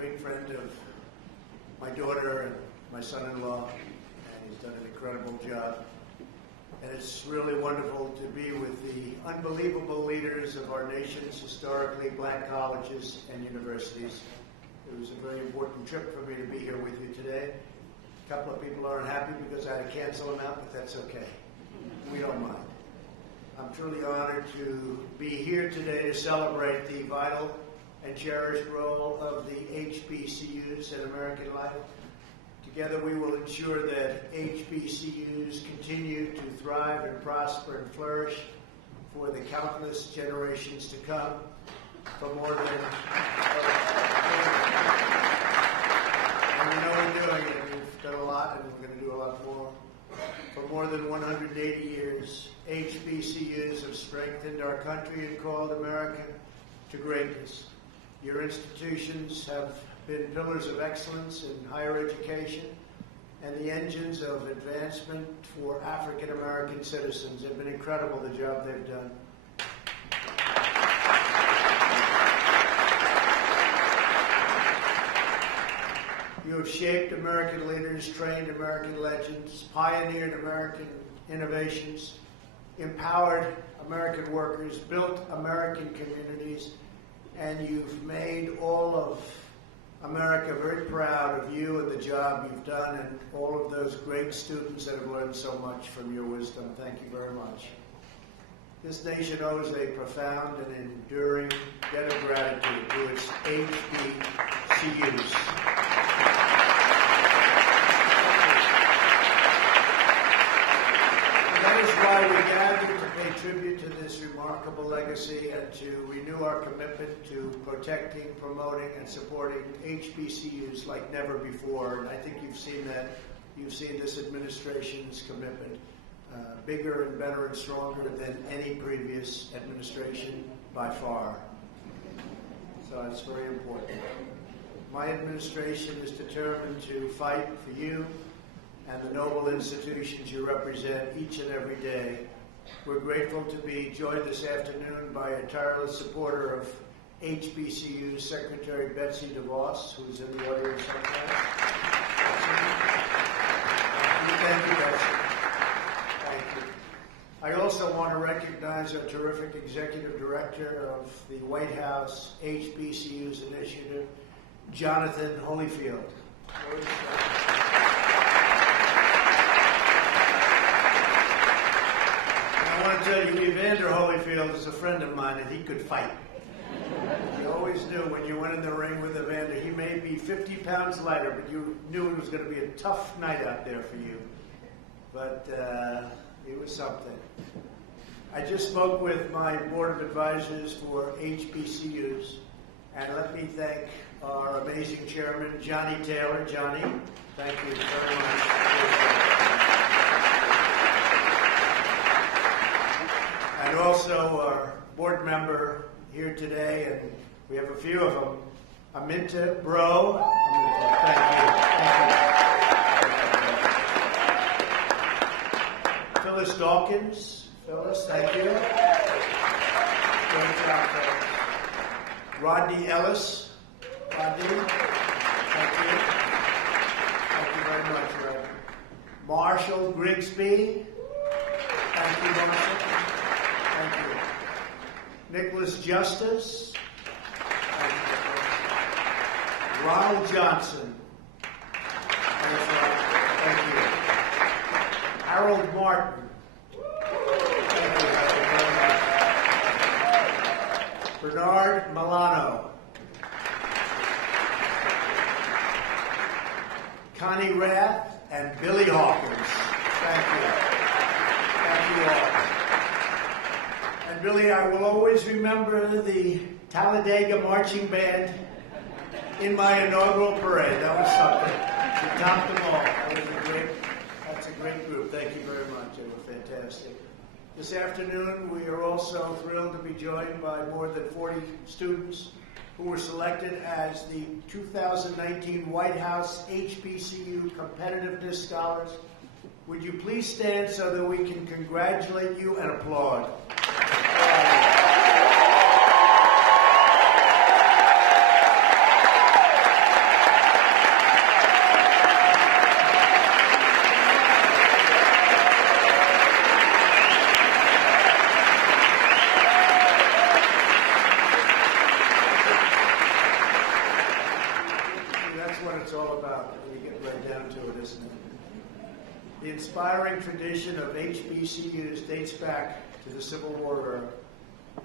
great friend of my daughter and my son-in-law, and he's done an incredible job. And it's really wonderful to be with the unbelievable leaders of our nation's historically black colleges and universities. It was a very important trip for me to be here with you today. A couple of people aren't happy because I had to cancel them out, but that's okay. We don't mind. I'm truly honored to be here today to celebrate the vital and cherished role of the HBCUs in American life. Together we will ensure that HBCUs continue to thrive and prosper and flourish for the countless generations to come. For more than, and we know we're doing it. We've done a lot and we're going to do a lot more. For more than 180 years, HBCUs have strengthened our country and called America to greatness. Your institutions have been pillars of excellence in higher education and the engines of advancement for African American citizens. They've been incredible, the job they've done. You have shaped American leaders, trained American legends, pioneered American innovations, empowered American workers, built American communities, and you've made all of America very proud of you and the job you've done and all of those great students that have learned so much from your wisdom. Thank you very much. This nation owes a profound and enduring debt of gratitude to its HBCUs. That is why we gather to pay tribute to this remarkable legacy and to renew our commitment to protecting, promoting, and supporting HBCUs like never before. And I think you've seen that. You've seen this administration's commitment bigger and better and stronger than any previous administration by far. So it's very important. My administration is determined to fight for you and the noble institutions you represent each and every day. We're grateful to be joined this afternoon by a tireless supporter of HBCU Secretary Betsy DeVos, who's in the audience somewhere. Thank you, Betsy. Thank you. I also want to recognize our terrific Executive Director of the White House HBCUs Initiative, Jonathan Holyfield. I want to tell you, Evander Holyfield is a friend of mine, and he could fight. You always knew when you went in the ring with Evander, he may be 50 pounds lighter, but you knew it was going to be a tough night out there for you. But it was something. I just spoke with my board of advisors for HBCUs, and let me thank our amazing chairman, Johnny Taylor. Johnny, thank you very much. And also our board member here today, and we have a few of them, Aminta Bro. Thank you. Phyllis Dawkins. Phyllis, thank you. Great job, Phyllis. Rodney Ellis. Rodney, thank you. Thank you very much, Rod. Marshall Grigsby. Thank you, Marshall. Thank you. Nicholas Justice. Thank you. Ronald Johnson. Thank you. Harold Martin. Thank you very much. Bernard Milano. Connie Rath and Billy Hawkins. Thank you. Thank you all. And Billy, I will always remember the Talladega Marching Band in my inaugural parade. That was something. You topped them all. That's a great group. Thank you very much. They were fantastic. This afternoon, we are also thrilled to be joined by more than 40 students who were selected as the 2019 White House HBCU Competitiveness Scholars. Would you please stand so that we can congratulate you and applaud? what it's all about when you get right down to it, isn't it? The inspiring tradition of HBCUs dates back to the Civil War era,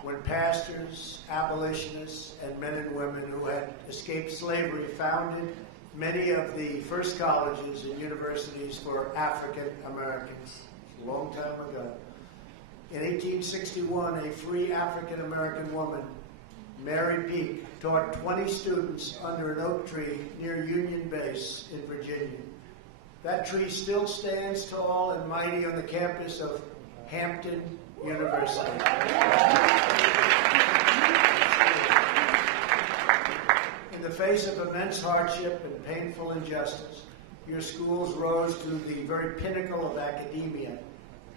when pastors, abolitionists, and men and women who had escaped slavery founded many of the first colleges and universities for African Americans. A long time ago. In 1861, a free African American woman, Mary Peak, taught 20 students under an oak tree near Union Base in Virginia. That tree still stands tall and mighty on the campus of Hampton University. In the face of immense hardship and painful injustice, your schools rose to the very pinnacle of academia,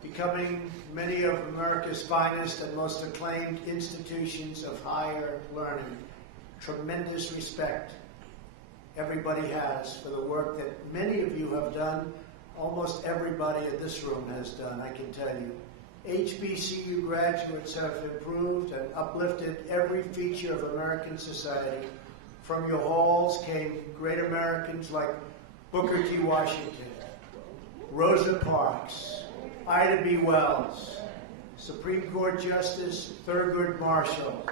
becoming many of America's finest and most acclaimed institutions of higher learning. Tremendous respect everybody has for the work that many of you have done, almost everybody in this room has done, I can tell you. HBCU graduates have improved and uplifted every feature of American society. From your halls came great Americans like Booker T. Washington, Rosa Parks, Ida B. Wells, Supreme Court Justice Thurgood Marshall,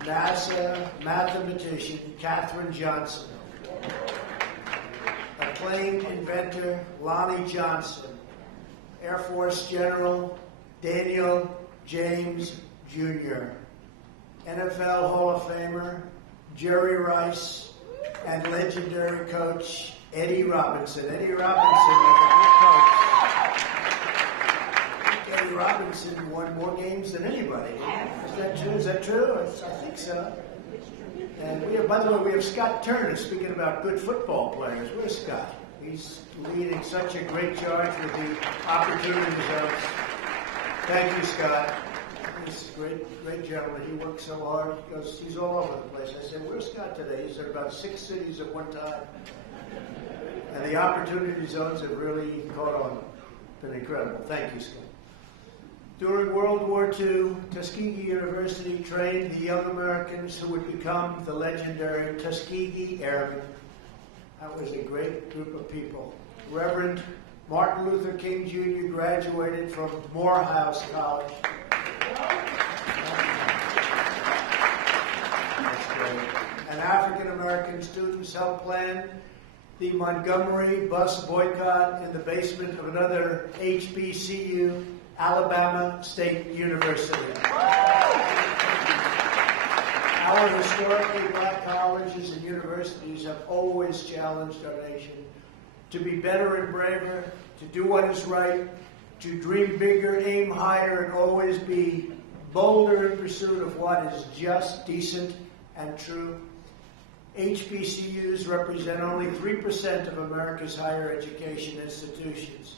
NASA mathematician Katherine Johnson, acclaimed inventor Lonnie Johnson, Air Force General Daniel James Jr., NFL Hall of Famer Jerry Rice, and legendary coach Eddie Robinson. Eddie Robinson was a good coach. Eddie Robinson won more games than anybody. Is that true? Is that true? I think so. And we have, by the way, we have Scott Turner speaking about good football players. Where's Scott? He's leading such a great charge with the opportunity zones. Thank you, Scott. He's a great gentleman. He works so hard. He's all over the place. I said, where's Scott today? He's at about 6 cities at one time. And the opportunity zones have really caught on. Been incredible. Thank you, Scott. During World War II, Tuskegee University trained the young Americans who would become the legendary Tuskegee Airmen. That was a great group of people. Reverend Martin Luther King Jr. graduated from Morehouse College. That's great. And African American students helped plan the Montgomery bus boycott in the basement of another HBCU, Alabama State University. Our historically black colleges and universities have always challenged our nation to be better and braver, to do what is right, to dream bigger, aim higher, and always be bolder in pursuit of what is just, decent, and true. HBCUs represent only 3% of America's higher education institutions.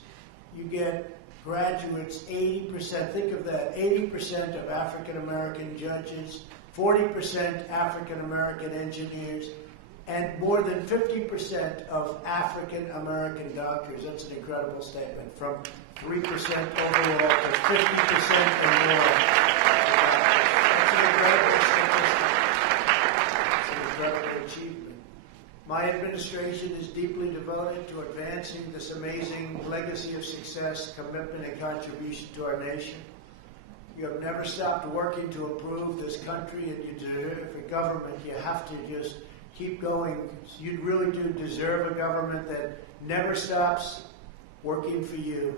You get graduates, 80%, think of that, 80% of African American judges, 40% African American engineers, and more than 50% of African American doctors. That's an incredible statement. From 3% overall to 50% or more. That's an incredible statistic. It's an incredible achievement. My administration is deeply devoted to advancing this amazing legacy of success, commitment, and contribution to our nation. You have never stopped working to improve this country, and you deserve a government. You have to just keep going. You really do deserve a government that never stops working for you,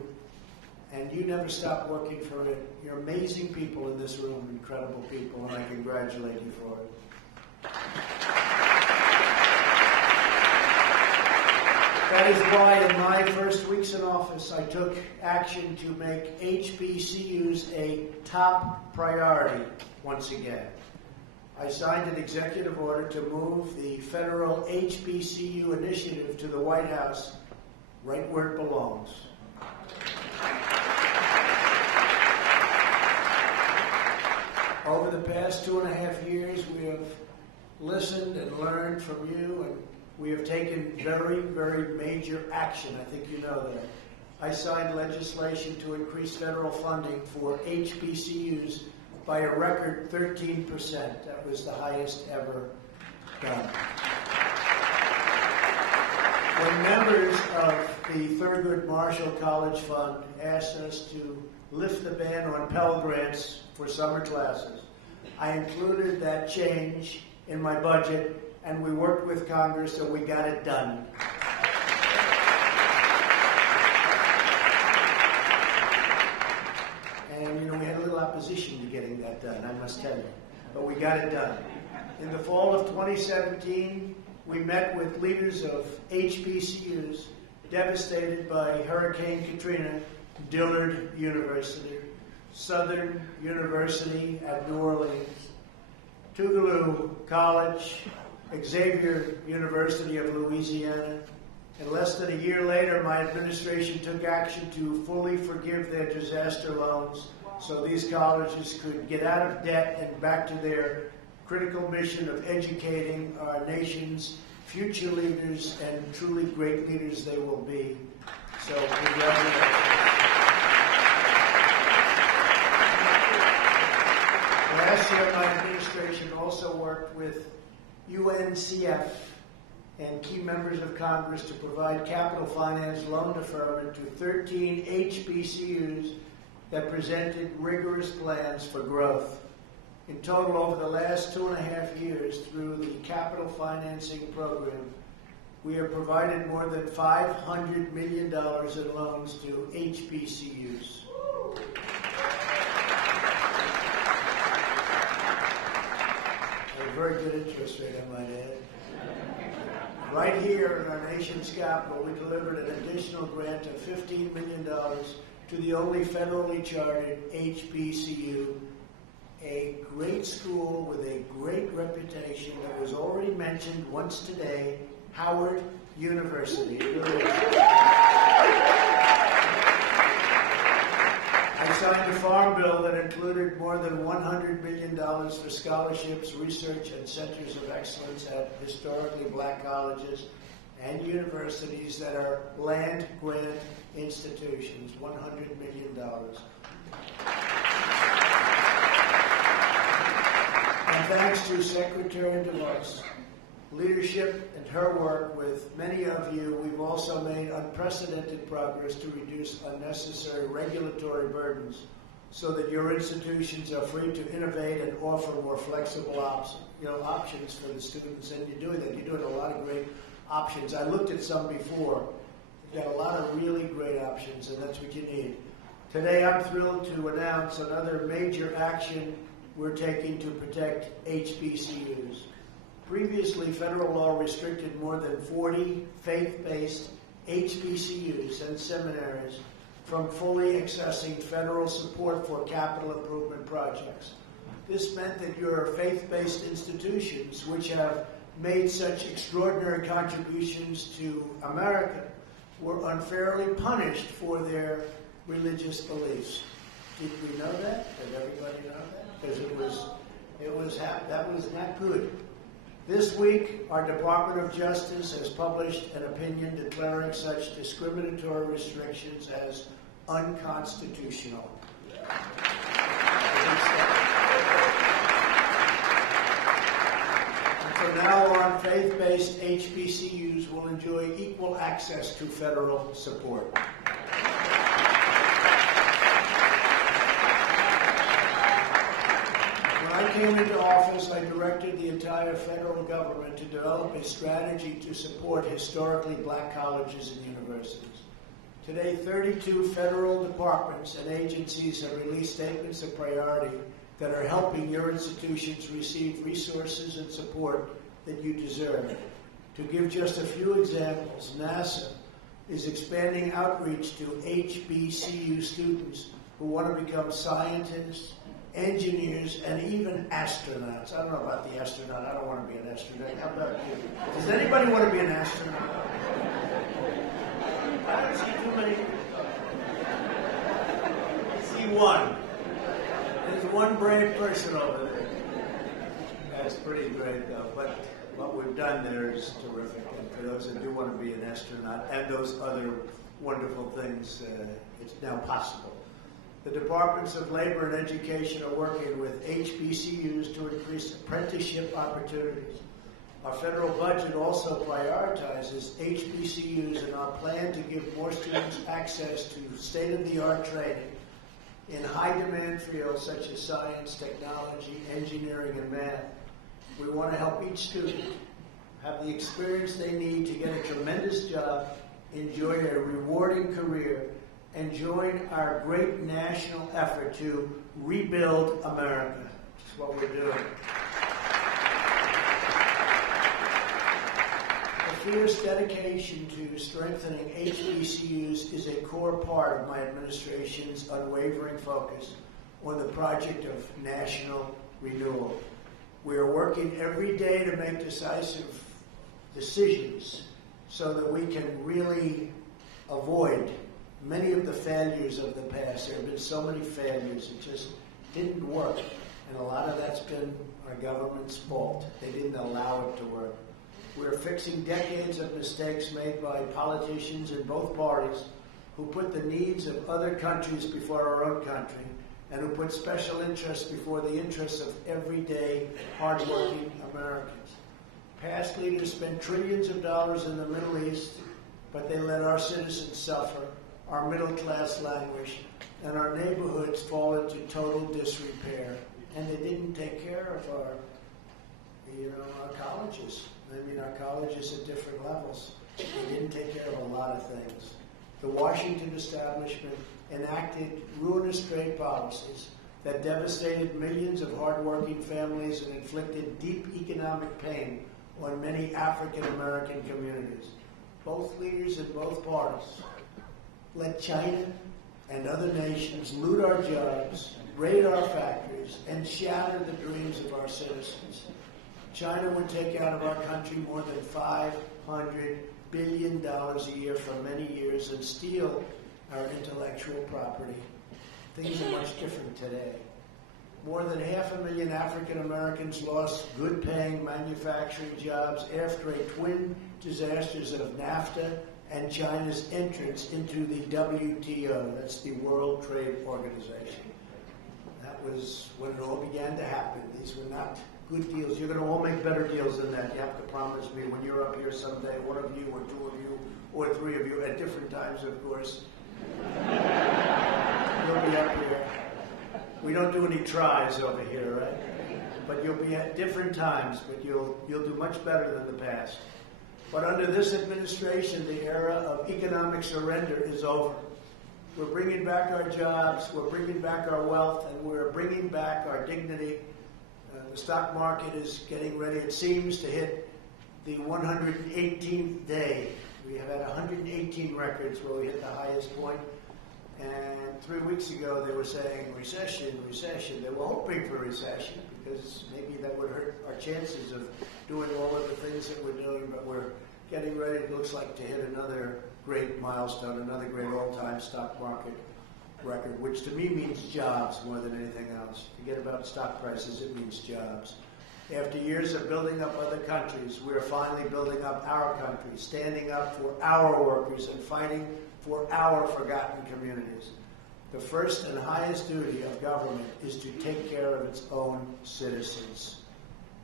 and you never stop working for it. You're amazing people in this room, incredible people, and I congratulate you for it. That is why in my first weeks in office, I took action to make HBCUs a top priority once again. I signed an executive order to move the federal HBCU initiative to the White House, right where it belongs. Over the past 2.5 years, we have listened and learned from you, and we have taken very, very major action. I think you know that. I signed legislation to increase federal funding for HBCUs by a record 13%. That was the highest ever done. members of the Thurgood Marshall College Fund asked us to lift the ban on Pell Grants for summer classes. I included that change in my budget, and we worked with Congress, and we got it done. And, we had a little opposition to getting that done, I must tell you. But we got it done. In the fall of 2017, we met with leaders of HBCUs devastated by Hurricane Katrina, Dillard University, Southern University at New Orleans, Tougaloo College, Xavier University of Louisiana. And less than a year later, my administration took action to fully forgive their disaster loans so these colleges could get out of debt and back to their critical mission of educating our nation's future leaders, and truly great leaders they will be. So congratulations. Last year, my administration also worked with UNCF and key members of Congress to provide capital finance loan deferment to 13 HBCUs that presented rigorous plans for growth. In total, over the last 2.5 years, through the capital financing program, we have provided more than $500 million in loans to HBCUs. A very good interest rate, I might add. Right here in our nation's capital, we delivered an additional grant of $15 million to the only federally chartered HBCU, a great school with a great reputation that was already mentioned once today, Howard University. I signed a farm bill that included more than $100 million for scholarships, research, and centers of excellence at historically black colleges and universities that are land-grant institutions, $100 million. And thanks to Secretary DeVos' leadership and her work with many of you, we've also made unprecedented progress to reduce unnecessary regulatory burdens so that your institutions are free to innovate and offer more flexible options for the students. And you're doing that. You're doing a lot of great options. I looked at some before. You've got a lot of really great options, and that's what you need. Today, I'm thrilled to announce another major action we're taking to protect HBCUs. Previously, federal law restricted more than 40 faith-based HBCUs and seminaries from fully accessing federal support for capital improvement projects. This meant that your faith-based institutions, which have made such extraordinary contributions to America, were unfairly punished for their religious beliefs. Did we know that? Did everybody know that? Because that was not good. This week, our Department of Justice has published an opinion declaring such discriminatory restrictions as unconstitutional. From now on, faith-based HBCUs will enjoy equal access to federal support. When I came into office, I directed the entire federal government to develop a strategy to support historically black colleges and universities. Today, 32 federal departments and agencies have released statements of priority that are helping your institutions receive resources and support that you deserve. To give just a few examples, NASA is expanding outreach to HBCU students who want to become scientists, engineers, and even astronauts. I don't know about the astronaut. I don't want to be an astronaut. How about you? Does anybody want to be an astronaut? I don't see too many. I see one. There's one brave person over there. That's pretty great, though. But what we've done there is terrific. And for those that do want to be an astronaut and those other wonderful things, it's now possible. The Departments of Labor and Education are working with HBCUs to increase apprenticeship opportunities. Our federal budget also prioritizes HBCUs and our plan to give more students access to state-of-the-art training in high-demand fields such as science, technology, engineering, and math. We want to help each student have the experience they need to get a tremendous job, enjoy a rewarding career, and join our great national effort to rebuild America. That's what we're doing. The fierce dedication to strengthening HBCUs is a core part of my administration's unwavering focus on the project of national renewal. We are working every day to make decisive decisions so that we can really avoid many of the failures of the past. There have been so many failures. It just didn't work. And a lot of that's been our government's fault. They didn't allow it to work. We're fixing decades of mistakes made by politicians in both parties who put the needs of other countries before our own country and who put special interests before the interests of everyday, hardworking Americans. Past leaders spent trillions of dollars in the Middle East, but they let our citizens suffer, our middle class languish, and our neighborhoods fall into total disrepair. And they didn't take care of our colleges. I mean, our colleges at different levels. They didn't take care of a lot of things. The Washington establishment enacted ruinous trade policies that devastated millions of hardworking families and inflicted deep economic pain on many African American communities. Both leaders in both parties let China and other nations loot our jobs, raid our factories, and shatter the dreams of our citizens. China would take out of our country more than $500 billion a year for many years and steal our intellectual property. Things are much different today. More than 500,000 African Americans lost good-paying manufacturing jobs after a twin disasters of NAFTA and China's entrance into the WTO. That's the World Trade Organization. That was when it all began to happen. These were not good deals. You're going to all make better deals than that. You have to promise me when you're up here someday, one of you or two of you or three of you at different times, of course. You'll be up here. We don't do any tries over here, right? But you'll be at different times, but you'll do much better than the past. But under this administration, the era of economic surrender is over. We're bringing back our jobs, we're bringing back our wealth, and we're bringing back our dignity. The stock market is getting ready, it seems, to hit the 118th day. We have had 118 records where we hit the highest point. And 3 weeks ago, they were saying recession, recession. They were hoping for recession because maybe that would hurt our chances of doing all of the things that we're doing. But we're getting ready, it looks like, to hit another great milestone, another great all-time stock market record, which to me means jobs more than anything else. Forget about stock prices, it means jobs. After years of building up other countries, we're finally building up our country, standing up for our workers and fighting for our forgotten communities. The first and highest duty of government is to take care of its own citizens.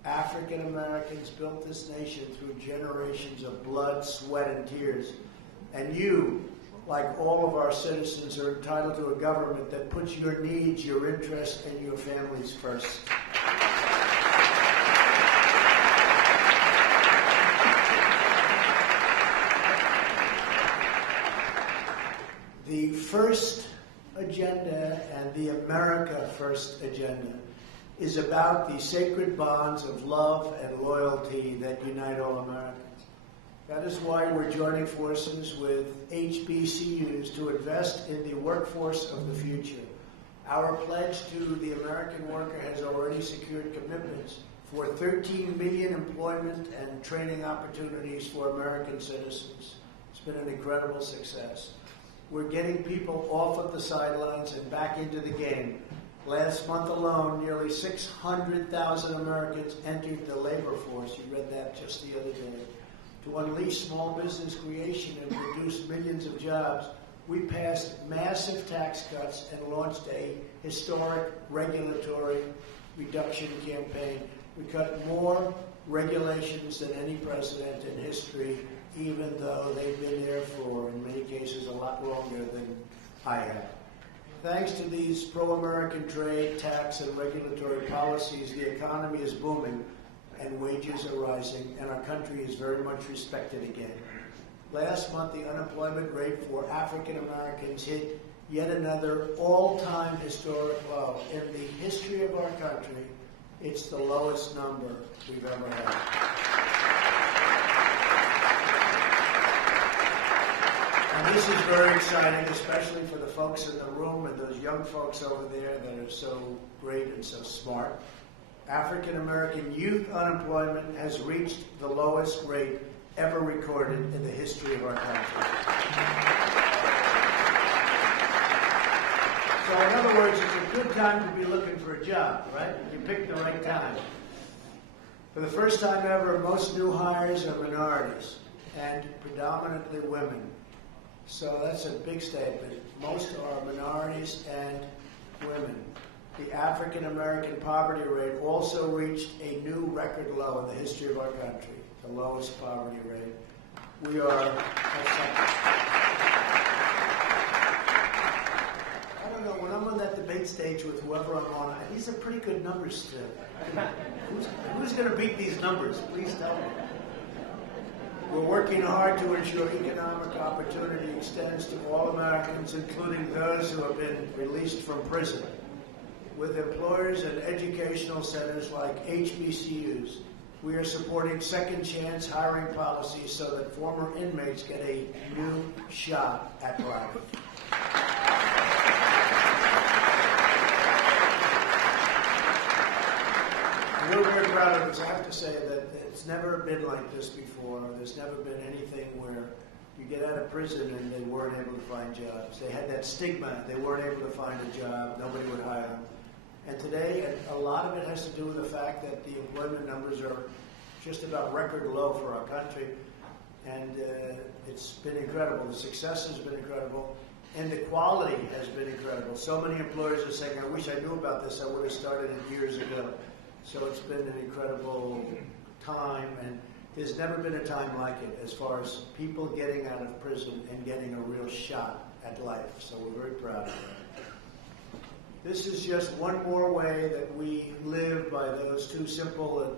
African Americans built this nation through generations of blood, sweat, and tears. And you, like all of our citizens, are entitled to a government that puts your needs, your interests, and your families first. The first agenda and the America First agenda is about the sacred bonds of love and loyalty that unite all Americans. That is why we're joining forces with HBCUs to invest in the workforce of the future. Our pledge to the American worker has already secured commitments for 13 million employment and training opportunities for American citizens. It's been an incredible success. We're getting people off of the sidelines and back into the game. Last month alone, nearly 600,000 Americans entered the labor force. You read that just the other day. To unleash small business creation and produce millions of jobs, we passed massive tax cuts and launched a historic regulatory reduction campaign. We cut more regulations than any president in history, even though they've been there for, in many cases, a lot longer than I have. Thanks to these pro-American trade, tax, and regulatory policies, the economy is booming and wages are rising, and our country is very much respected again. Last month, the unemployment rate for African Americans hit yet another all-time historic low. In the history of our country, it's the lowest number we've ever had. And this is very exciting, especially for the folks in the room and those young folks over there that are so great and so smart. African American youth unemployment has reached the lowest rate ever recorded in the history of our country. So in other words, it's a good time to be looking for a job, right? You picked the right time. For the first time ever, most new hires are minorities and predominantly women. So that's a big statement. Most are minorities and women. The African American poverty rate also reached a new record low in the history of our country, the lowest poverty rate. We are I don't know, when I'm on that debate stage with whoever I'm on, these are pretty good numbers still. Who's going to beat these numbers? Please tell me. We're working hard to ensure economic opportunity extends to all Americans, including those who have been released from prison. With employers and educational centers like HBCUs, we are supporting second chance hiring policies so that former inmates get a new shot at life. We're very proud of this. I have to say that it's never been like this before. There's never been anything where you get out of prison and they weren't able to find jobs. They had that stigma. They weren't able to find a job. Nobody would hire them. And today, a lot of it has to do with the fact that the employment numbers are just about record low for our country. And it's been incredible. The success has been incredible. And the quality has been incredible. So many employers are saying, I wish I knew about this. I would have started it years ago. So it's been an incredible time, and there's never been a time like it as far as people getting out of prison and getting a real shot at life. So we're very proud of that. This is just one more way that we live by those two simple and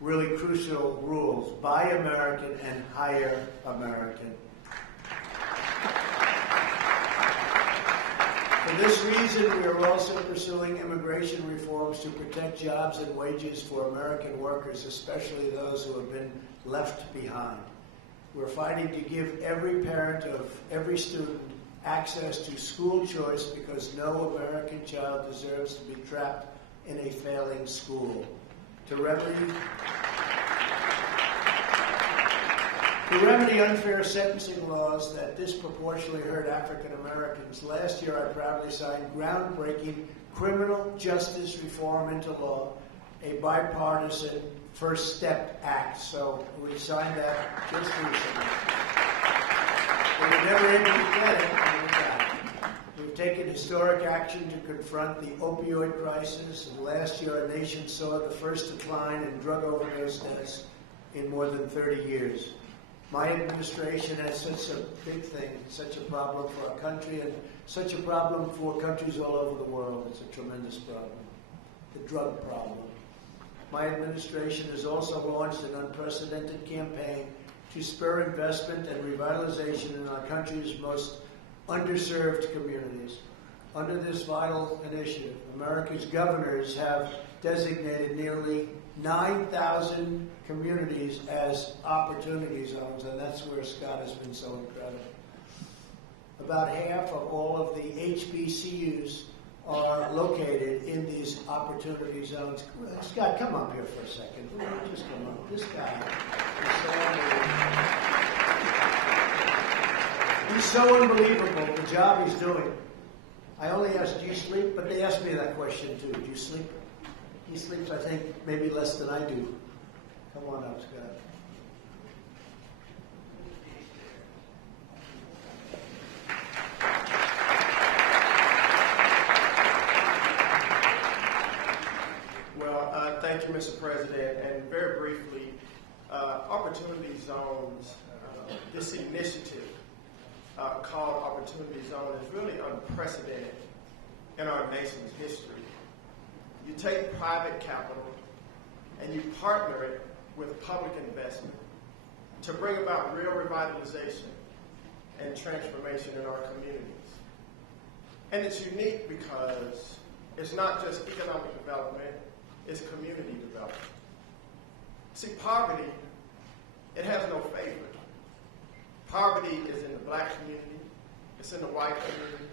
really crucial rules: buy American and hire American. For this reason, we are also pursuing immigration reforms to protect jobs and wages for American workers, especially those who have been left behind. We're fighting to give every parent of every student access to school choice because no American child deserves to be trapped in a failing school. To remedy unfair sentencing laws that disproportionately hurt African Americans, last year I proudly signed groundbreaking Criminal Justice Reform into law, a bipartisan First Step Act. So we signed that just recently. We were never able to get it, and we got it. We've taken historic action to confront the opioid crisis, and last year our nation saw the first decline in drug overdose deaths in more than 30 years. My administration has such a big thing, such a problem for our country, and such a problem for countries all over the world. It's a tremendous problem, the drug problem. My administration has also launched an unprecedented campaign to spur investment and revitalization in our country's most underserved communities. Under this vital initiative, America's governors have designated nearly 9,000 communities as opportunity zones, and that's where Scott has been so incredible. About half of all of the HBCUs are located in these opportunity zones. Scott, come up here for a second. Just come up. This guy is so unbelievable, the job he's doing. I only asked, do you sleep? But they asked me that question too. Do you sleep? He sleeps, I think, maybe less than I do. Come on up, Scott. Well, thank you, Mr. President. And very briefly, Opportunity Zones, this initiative called Opportunity Zone is really unprecedented in our nation's history. You take private capital and you partner it with public investment to bring about real revitalization and transformation in our communities. And it's unique because it's not just economic development, it's community development. See, poverty, it has no favor. Poverty is in the black community, it's in the white community,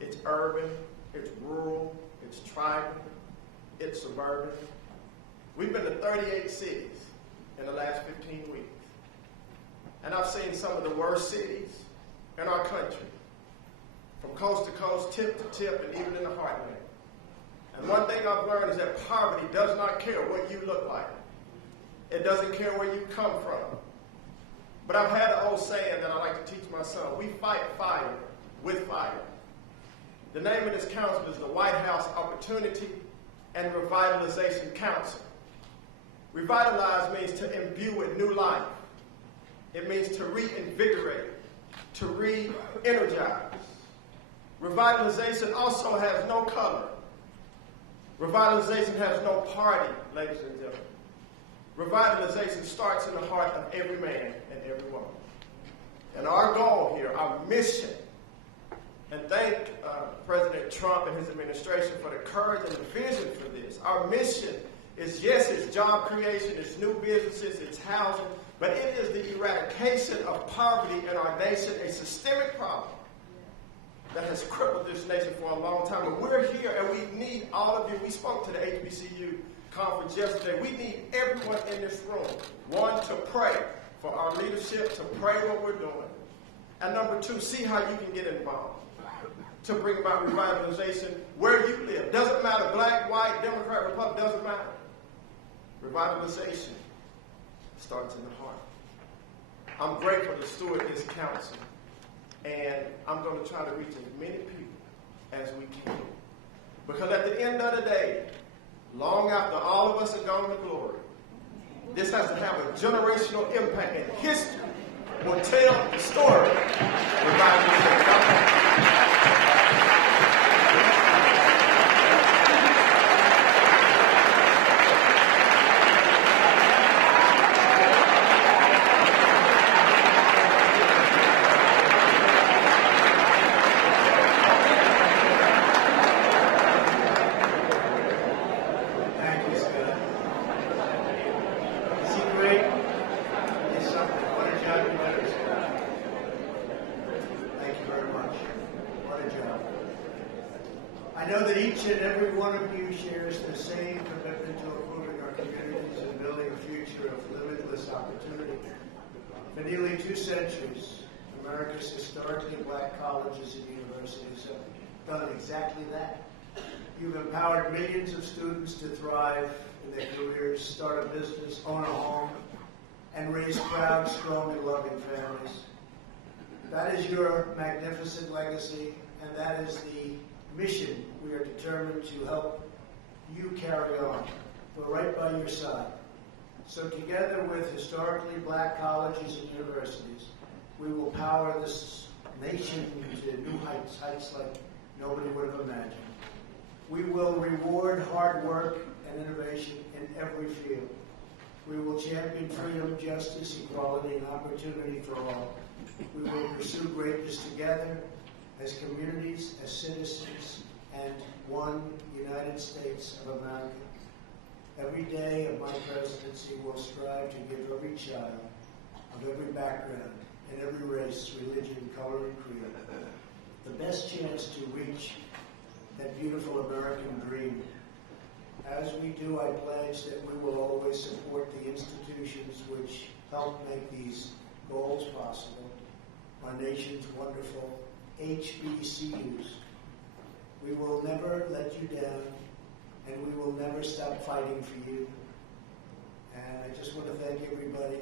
it's urban, it's rural, it's tribal, it's suburban. We've been to 38 cities in the last 15 weeks. And I've seen some of the worst cities in our country, from coast to coast, tip to tip, and even in the heartland. And one thing I've learned is that poverty does not care what you look like. It doesn't care where you come from. But I've had an old saying that I like to teach my son: we fight fire with fire. The name of this council is the White House Opportunity and Revitalization Council. Revitalize means to imbue with new life. It means to reinvigorate, to re-energize. Revitalization also has no color. Revitalization has no party, ladies and gentlemen. Revitalization starts in the heart of every man and every woman. And our goal here, our mission, and thank President Trump and his administration for the courage and the vision for this. Our mission is, yes, it's job creation, it's new businesses, it's housing, but it is the eradication of poverty in our nation, a systemic problem that has crippled this nation for a long time. But we're here and we need all of you. We spoke to the HBCU conference yesterday. We need everyone in this room, one, to pray for our leadership, to pray what we're doing. And number two, see how you can get involved to bring about revitalization where you live. Doesn't matter, black, white, Democrat, Republican, doesn't matter. Revitalization starts in the heart. I'm grateful to steward this council, and I'm going to try to reach as many people as we can. Because at the end of the day, long after all of us are gone to glory, this has to have a generational impact, and history will tell the story of revitalization. I know that each and every one of you shares the same commitment to improving our communities and building a future of limitless opportunity. For nearly 2 centuries, America's historically black colleges and universities have done exactly that. You've empowered millions of students to thrive in their careers, start a business, own a home, and raise proud, strong, and loving families. That is your magnificent legacy, and that is the mission we are determined to help you carry on. We're right by your side. So together with historically black colleges and universities, we will power this nation to new heights like nobody would have imagined. We will reward hard work and innovation in every field. We will champion freedom, justice, equality, and opportunity for all. We will pursue greatness together as communities, as citizens, and one United States of America. Every day of my presidency will strive to give every child of every background, in every race, religion, color, and creed, the best chance to reach that beautiful American dream. As we do, I pledge that we will always support the institutions which help make these goals possible. Our nation's wonderful HBCUs. We will never let you down, and we will never stop fighting for you. And I just want to thank everybody